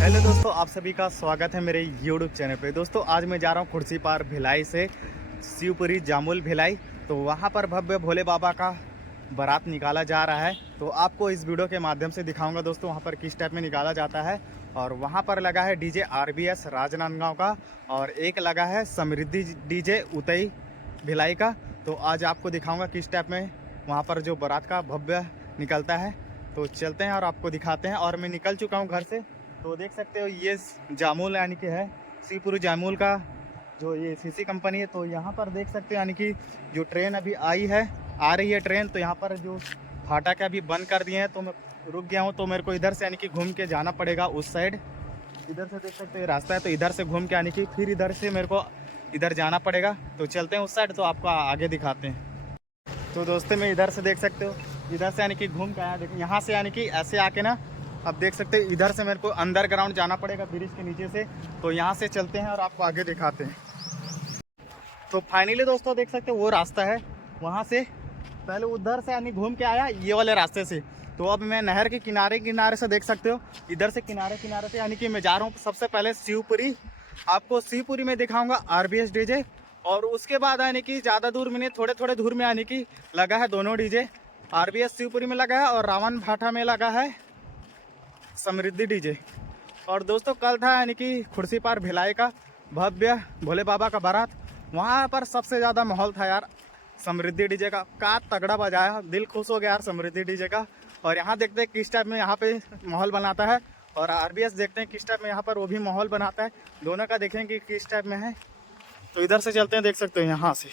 Hello दोस्तों, आप सभी का स्वागत है मेरे YouTube चैनल पे। दोस्तों आज मैं जा रहा हूँ खुर्सीपार भिलाई से शिवपुरी जामुल भिलाई। तो वहाँ पर भव्य भोले बाबा का बारात निकाला जा रहा है। तो आपको इस वीडियो के माध्यम से दिखाऊंगा दोस्तों वहाँ पर किस टाइप में निकाला जाता है। और वहाँ पर लगा है डीजे RBS राजनांदगांव का, और एक लगा है समृद्धि डीजे उतई भिलाई का। तो आज आपको दिखाऊँगा किस टाइप में वहाँ पर जो बारात का भव्य निकलता है। तो चलते हैं और आपको दिखाते हैं। और मैं निकल चुका हूँ घर से। तो देख सकते हो ये जामुल यानी कि है शिवपुरी जामुल का जो ये सीसी कंपनी है। तो यहाँ पर देख सकते हो यानी कि जो ट्रेन अभी आ रही है ट्रेन। तो यहाँ पर जो फाटक अभी बंद कर दिए हैं, तो मैं रुक गया हूँ। तो मेरे को इधर से यानी कि घूम के जाना पड़ेगा उस साइड। इधर से देख सकते हो रास्ता है, तो इधर से घूम के यानी कि फिर इधर से मेरे को इधर जाना पड़ेगा। तो चलते हैं उस साइड, तो आपको आगे दिखाते हैं। तो दोस्तों मैं इधर से देख सकते हो, इधर से यानी कि घूम के आया। देखो यहाँ से यानी कि ऐसे आके ना, अब देख सकते हैं इधर से मेरे को अंडरग्राउंड जाना पड़ेगा ब्रिज के नीचे से। तो यहाँ से चलते हैं और आपको आगे दिखाते हैं। तो फाइनली दोस्तों देख सकते हो वो रास्ता है, वहाँ से पहले उधर से यानी घूम के आया ये वाले रास्ते से। तो अब मैं नहर के किनारे से देख सकते हो, इधर से किनारे से यानी कि मैं जा रहा हूँ सबसे पहले शिवपुरी। आपको शिवपुरी में दिखाऊंगा RBS डीजे, और उसके बाद यानी कि ज़्यादा दूर में नहीं, थोड़े दूर में यानी कि लगा है दोनों डीजे। RBS शिवपुरी में लगा है और रावण भाटा में लगा है समृद्धि डीजे। और दोस्तों कल था यानी कि खुर्सीपार भिलाई का भव्य भोले बाबा का बारात। वहाँ पर सबसे ज़्यादा माहौल था यार समृद्धि डीजे का तगड़ा बजाया, दिल खुश हो गया यार समृद्धि डीजे का। और यहाँ देखते हैं किस टाइप में यहाँ पे माहौल बनाता है, और RBS देखते हैं किस टाइप में यहाँ पर वो भी माहौल बनाता है। दोनों का देखेंगे किस टाइप में है। तो इधर से चलते हैं, देख सकते हो यहाँ से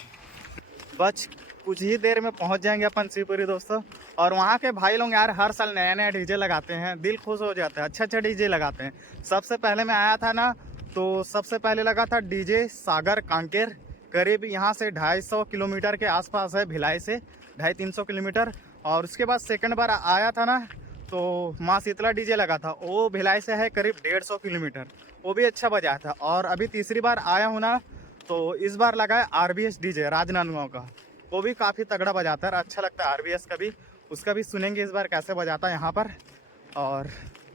बस कुछ ही देर में पहुंच जाएंगे अपन शिवपुरी दोस्तों। और वहाँ के भाई लोग यार हर साल नया डीजे लगाते हैं, दिल खुश हो जाता है, अच्छा डीजे लगाते हैं। सबसे पहले मैं आया था ना, तो सबसे पहले लगा था डीजे सागर कांकेर, करीब यहाँ से 250 किलोमीटर के आसपास है, भिलाई से 250-300 किलोमीटर। और उसके बाद सेकंड बार आया था ना, तो माँ शीतला डीजे लगा था, वो भिलाई से है करीब 150 किलोमीटर, वो भी अच्छा बजाया था। और अभी तीसरी बार आया हूँ ना, तो इस बार लगा है RBS डीजे राजनांदगांव का, वो भी काफ़ी तगड़ा बजाता है, अच्छा लगता है RBS का भी। उसका भी सुनेंगे इस बार कैसे बजाता है यहाँ पर। और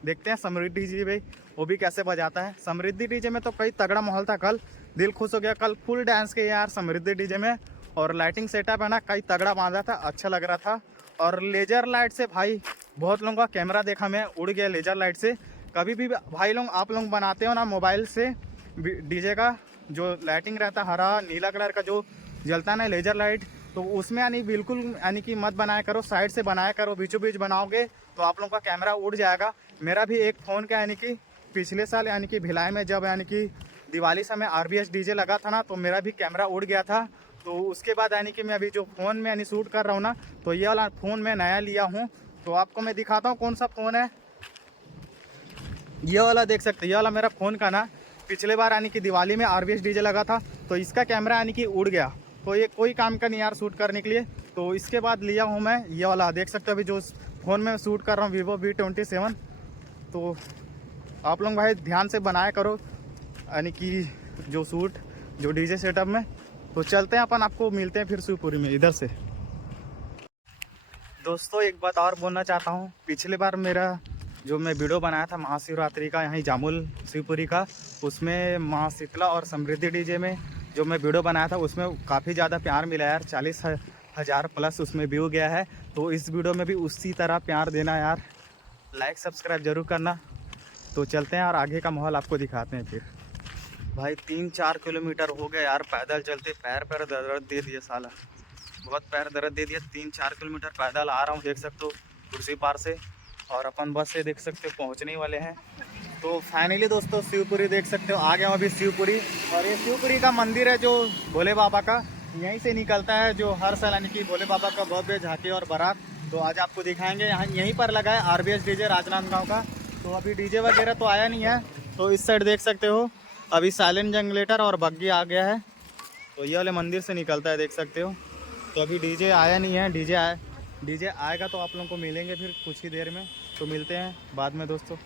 देखते हैं समृद्धि डीजे भाई वो भी कैसे बजाता है। समृद्धि डीजे में तो कई तगड़ा माहौल था, कल दिल खुश हो गया। कल फुल डांस किया यार समृद्धि डीजे में, और लाइटिंग सेटअप है ना कई तगड़ा बांधा था, अच्छा लग रहा था। और लेजर लाइट से भाई बहुत लोगों का कैमरा देखा मैं उड़ गया लेजर लाइट से। कभी भी भाई लोग आप लोग बनाते हो ना मोबाइल से डीजे का जो लाइटिंग रहता है, हरा नीला कलर का जो जलता है ना लेजर लाइट, तो उसमें यानी बिल्कुल यानी कि मत बनाया करो, साइड से बनाया करो। बीचों बीच बनाओगे तो आप लोगों का कैमरा उड़ जाएगा। मेरा भी एक फ़ोन का यानी कि पिछले साल यानी कि भिलाई में जब यानी कि दिवाली समय RBS डीजे लगा था ना, तो मेरा भी कैमरा उड़ गया था। तो उसके बाद यानी कि मैं अभी जो फ़ोन में यानी शूट कर रहा हूँ ना, तो ये वाला फ़ोन मैं नया लिया हूँ। तो आपको मैं दिखाता हूँ कौन सा फ़ोन है। ये वाला देख सकते हैं, ये वाला मेरा फ़ोन का ना पिछले बार यानी कि दिवाली में RBS डीजे लगा था, तो इसका कैमरा यानी कि उड़ गया। तो ये कोई काम का नहीं यार शूट करने के लिए। तो इसके बाद लिया हूँ मैं ये वाला, देख सकते हो अभी जो फ़ोन में शूट कर रहा हूँ Vivo V27। तो आप लोग भाई ध्यान से बनाया करो यानी कि जो शूट जो डीजे सेटअप में। तो चलते हैं अपन, आपको मिलते हैं फिर शिवपुरी में इधर से। दोस्तों एक बात और बोलना चाहता हूँ, पिछले बार मेरा जो मैं वीडियो बनाया था महाशिवरात्रि का यहीं जामुल शिवपुरी का, उसमें माँ शीतला और समृद्धि डीजे में जो मैं वीडियो बनाया था उसमें काफ़ी ज़्यादा प्यार मिला यार, 40,000 प्लस उसमें व्यू गया है। तो इस वीडियो में भी उसी तरह प्यार देना यार, लाइक सब्सक्राइब जरूर करना। तो चलते हैं और आगे का माहौल आपको दिखाते हैं फिर। भाई 3-4 किलोमीटर हो गया यार, पैदल चलते पैर पैर दर्द दे दिया साला, बहुत पैर दर्द दे दिया। 3-4 किलोमीटर पैदल आ रहा हूँ, देख सकते हो कुर्सी पार से, और अपन बस से देख सकते हो पहुँचने वाले हैं। तो फाइनली दोस्तों शिवपुरी देख सकते हो आ गया हूँ अभी शिवपुरी। और ये शिवपुरी का मंदिर है जो भोले बाबा का, यहीं से निकलता है जो हर साल यानी कि भोले बाबा का भव्य झांकी और बारात। तो आज आपको दिखाएंगे, यहाँ यहीं पर लगा है RBS डीजे राजनांदगांव का। तो अभी डीजे वगैरह तो आया नहीं है। तो इस साइड देख सकते हो अभी साइलेंट जनरेटर और बग्गी आ गया है, तो ये वाले मंदिर से निकलता है देख सकते हो। तो अभी डीजे आया नहीं है, डीजे आएगा तो आप लोगों को मिलेंगे फिर कुछ ही देर में। तो मिलते हैं बाद में दोस्तों।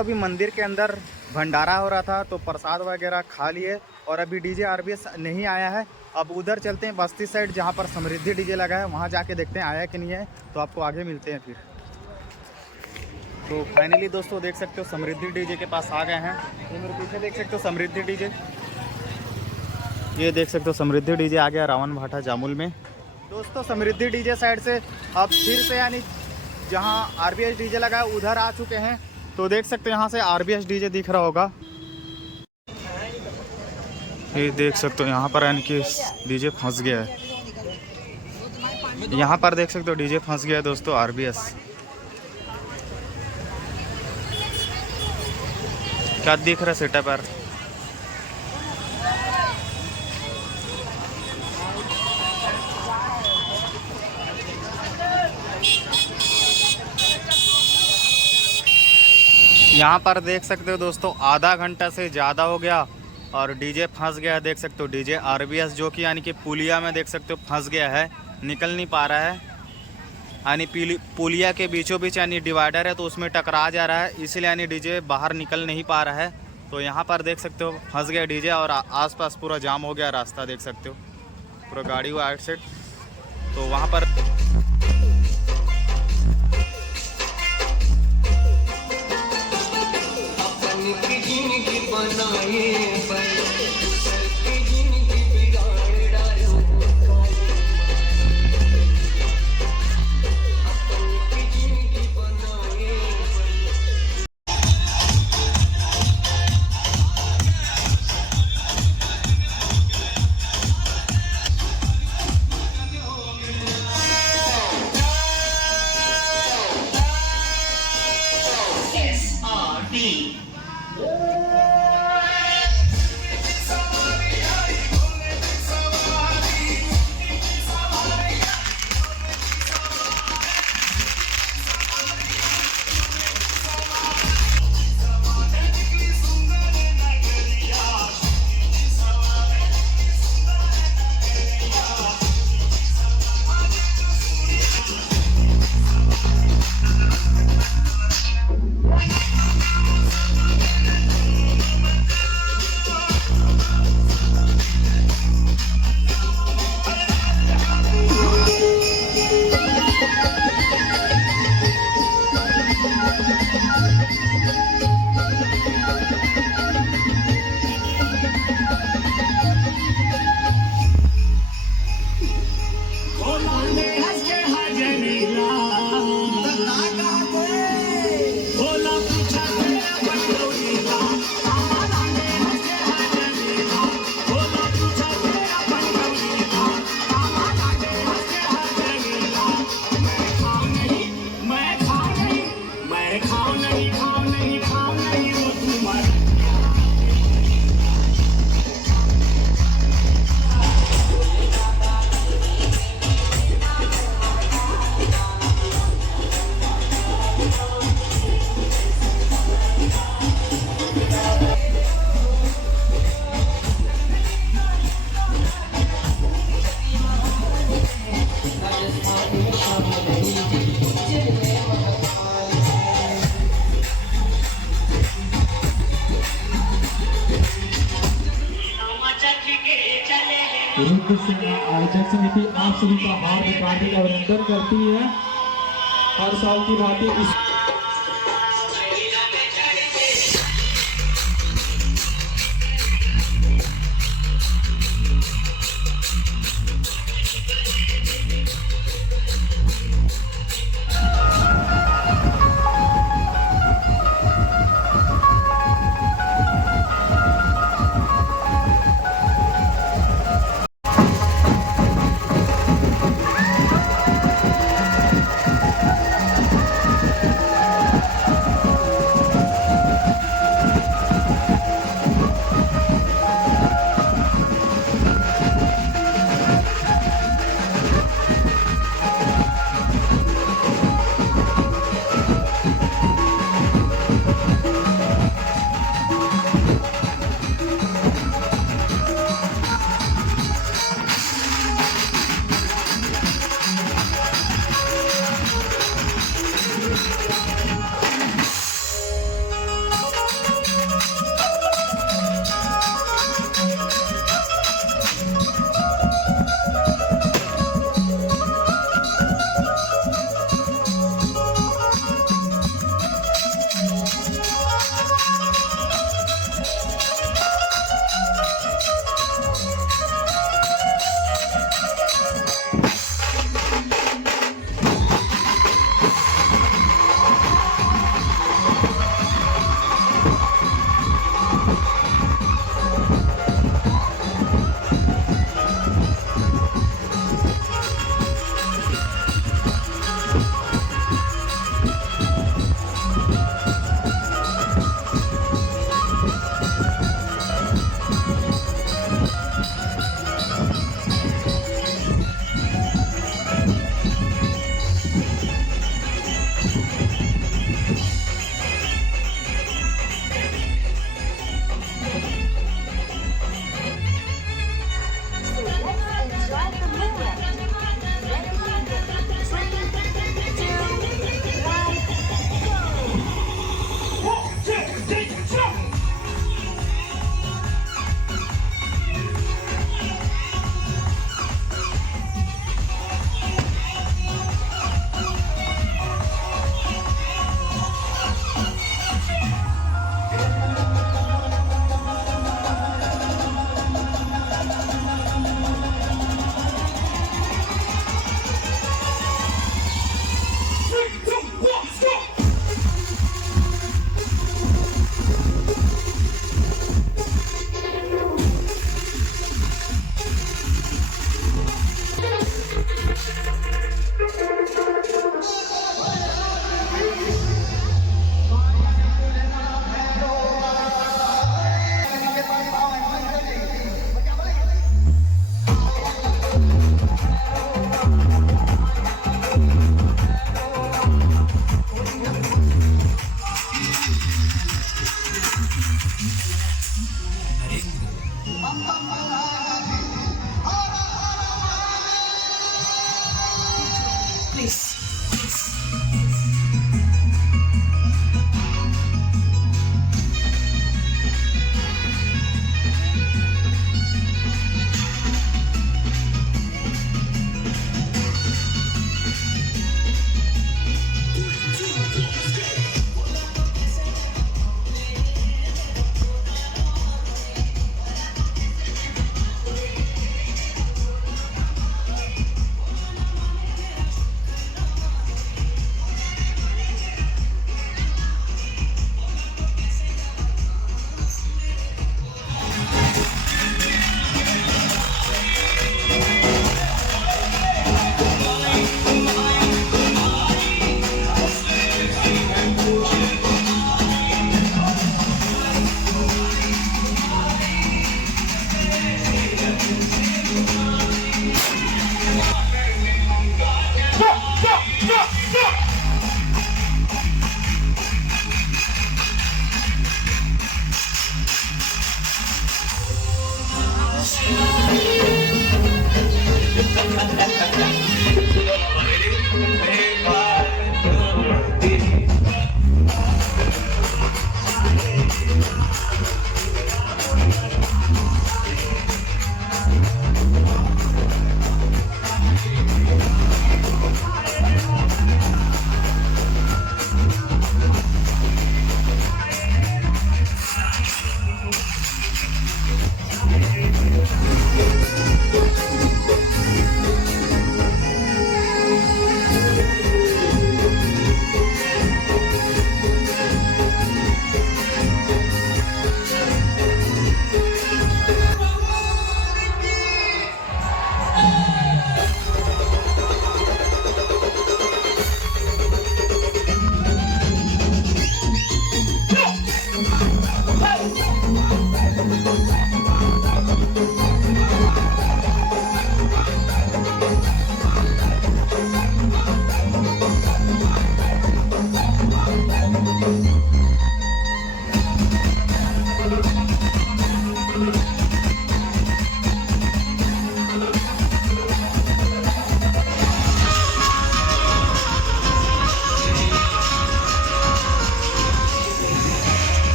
अभी मंदिर के अंदर भंडारा हो रहा था तो प्रसाद वगैरह खा लिए, और अभी डीजे RBS नहीं आया है। अब उधर चलते हैं बस्ती साइड जहाँ पर समृद्धि डीजे लगा है, वहाँ जाके देखते हैं आया कि नहीं है, तो आपको आगे मिलते हैं फिर। तो फाइनली दोस्तों देख सकते हो समृद्धि डीजे के पास आ गए हैं। ये मेरे पीछे देख सकते हो समृद्धि डीजे, ये देख सकते हो समृद्धि डीजे आ गया रावण भाटा जामुल में। दोस्तों समृद्धि डीजे साइड से अब फिर से यानी जहाँ RBS डीजे लगा है उधर आ चुके हैं। तो देख सकते हो यहाँ से RBS डीजे दिख रहा होगा, ये देख सकते हो यहाँ पर यानी कि डीजे फंस गया है। यहाँ पर देख सकते हो डीजे फंस गया है दोस्तों RBS। क्या दिख रहा है सेटअप यार, यहाँ पर देख सकते हो दोस्तों आधा घंटा से ज़्यादा हो गया और डीजे फंस गया है। देख सकते हो डीजे RBS जो कि यानी कि पुलिया में देख सकते हो फंस गया है, निकल नहीं पा रहा है। यानी पुलिया के बीचों बीच यानी डिवाइडर है तो उसमें टकरा जा रहा है, इसलिए यानी डीजे बाहर निकल नहीं पा रहा है। तो यहाँ पर देख सकते हो फंस गया डीजे और आसपास पूरा जाम हो गया रास्ता, देख सकते हो पूरा गाड़ी हुआ आउट साइड। तो वहाँ पर आयोजक समिति आप सभी का हार्दिक अभिनंदन करती है। हर साल की भांति इस